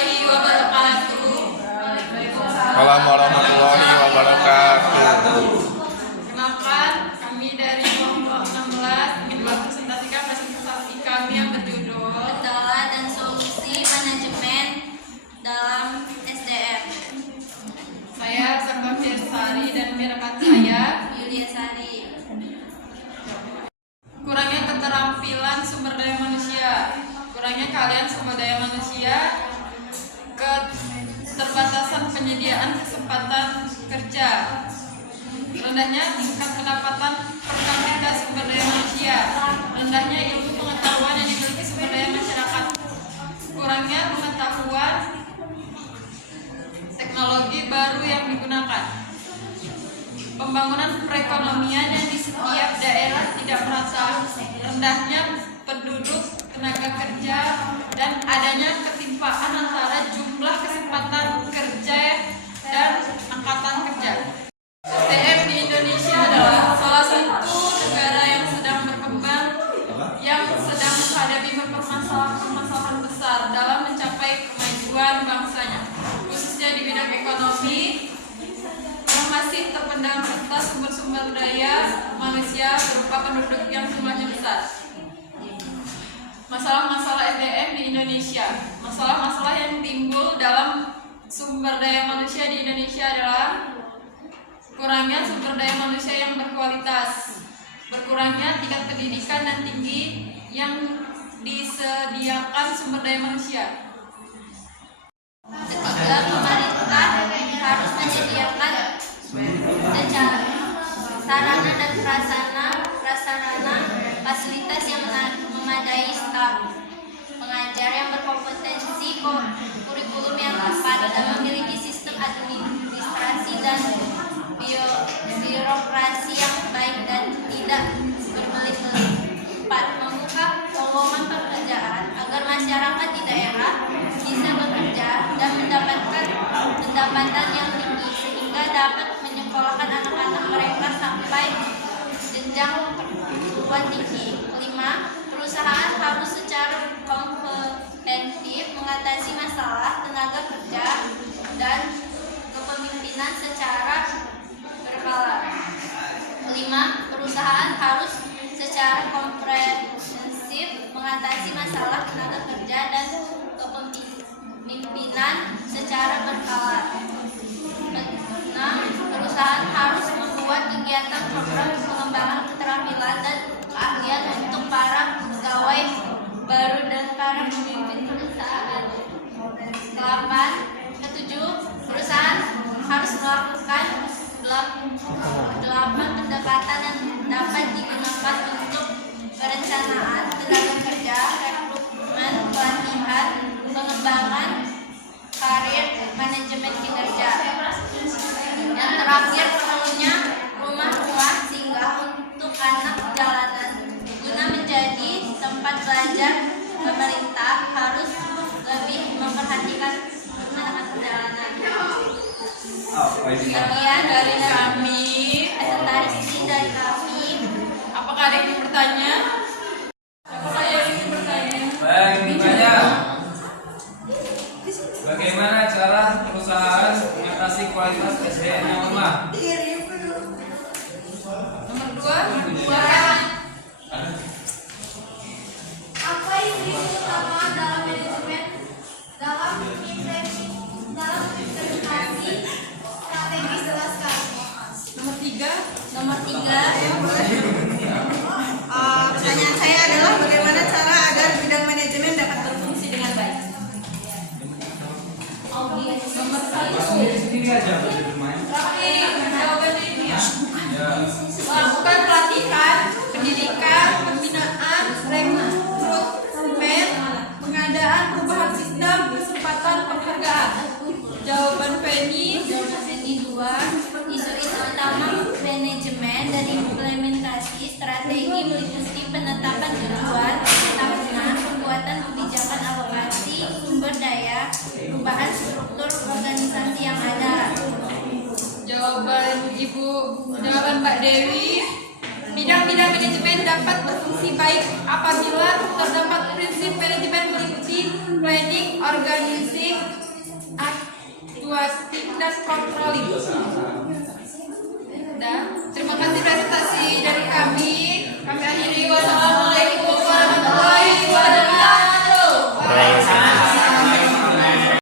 warahmatullahi wabarakatuh. Assalamualaikum warahmatullahi wabarakatuh. Kenalkan, kami dari kelompok 16 ingin mempresentasikan presentasi kami yang berjudul Kendala dan Solusi Manajemen dalam SDM. Saya Sarma Firsari dan rekan saya Yulia Sari. kurangnya keterampilan sumber daya manusia, kurangnya keahlian sumber daya manusia, keterbatasan penyediaan kesempatan kerja, rendahnya tingkat pendapatan per kapita sumber daya manusia, rendahnya ilmu pengetahuan yang dimiliki sumber daya masyarakat, kurangnya pengetahuan teknologi baru yang digunakan, pembangunan perekonomian yang di setiap daerah tidak merata, rendahnya penduduk, tenaga kerja, dan adanya ketimpaan antara jumlah kesempatan kerja dan angkatan kerja. SDM di Indonesia adalah salah satu negara yang sedang berkembang, yang sedang menghadapi permasalahan besar dalam mencapai kemajuan bangsanya, khususnya di bidang ekonomi, yang masih terpendam serta sumber-sumber daya manusia berupa penduduk yang jumlahnya besar. Masalah-masalah SDM di Indonesia. Masalah-masalah yang timbul dalam sumber daya manusia di Indonesia adalah kurangnya sumber daya manusia yang berkualitas, berkurangnya tingkat pendidikan dan tinggi yang disediakan sumber daya manusia. Ketiga, pemerintah harus menyediakan sarana dan prasarana fasilitas yang memadai, staf pengajar yang berkompetensi, kurikulum yang tepat, dan memiliki sistem administrasi dan birokrasi yang baik dan tidak berbelit-belit. 4. Membuka lowongan pekerjaan agar masyarakat di daerah bisa bekerja dan mendapatkan pendapatan yang tinggi sehingga dapat menyekolahkan anak-anak mereka sampai jenjang perguruan tinggi. 5. Perusahaan harus secara komprehensif mengatasi masalah tenaga kerja dan kepemimpinan secara berkala. 5. Perusahaan harus secara komprehensif mengatasi masalah tenaga kerja dan kepemimpinan secara berkala. 6. Perusahaan harus membuat kegiatan program pengembangan keterampilan dan keahlian untuk para pegawai baru dan para pemimpin perusahaan. 7. Perusahaan harus melakukan 8 pendekatan yang dapat digunakan untuk perencanaan tenaga kerja, rekrutmen, pelatihan, pengembangan karir, manajemen kinerja. Yang terakhir, perlunya rumah-rumah singgah untuk anak jalanan. Guna menjadi tempat belajar, pemerintah harus lebih memperhatikan anak-anak jalanan. Sekian dari kami. Presentasi dari kami. Apakah ada yang ingin bertanya? Siapa saya yang ingin bertanya? Baik, bertanya. Bagaimana cara perusahaan mengatasi kualitas SDM yang lemah? Nomor 2. Apa isi utama dalam manajemen dalam implementasi strategis, jelaskan. Nomor 3. Pertanyaan saya adalah bagaimana cara agar bidang manajemen dapat berfungsi dengan baik? Nomor 1. Sendiri aja bermain. Jawabannya ini ya. Melakukan pelatihan, pendidikan, pembinaan, rekrutmen, pengadaan perubahan sistem, kesempatan penghargaan. Jawaban Penny. Jawaban Penny 2. Isu-isu utama manajemen dan implementasi strategi meliputi penetapan tujuan, tahunan, pembuatan kebijakan alokasi sumber daya, perubahan struktur organisasi yang ada. Jawaban Mbak Dewi. Bidang-bidang manajemen dapat berfungsi baik apabila terdapat prinsip manajemen meliputi planning, organizing, 2. Fitness controlling.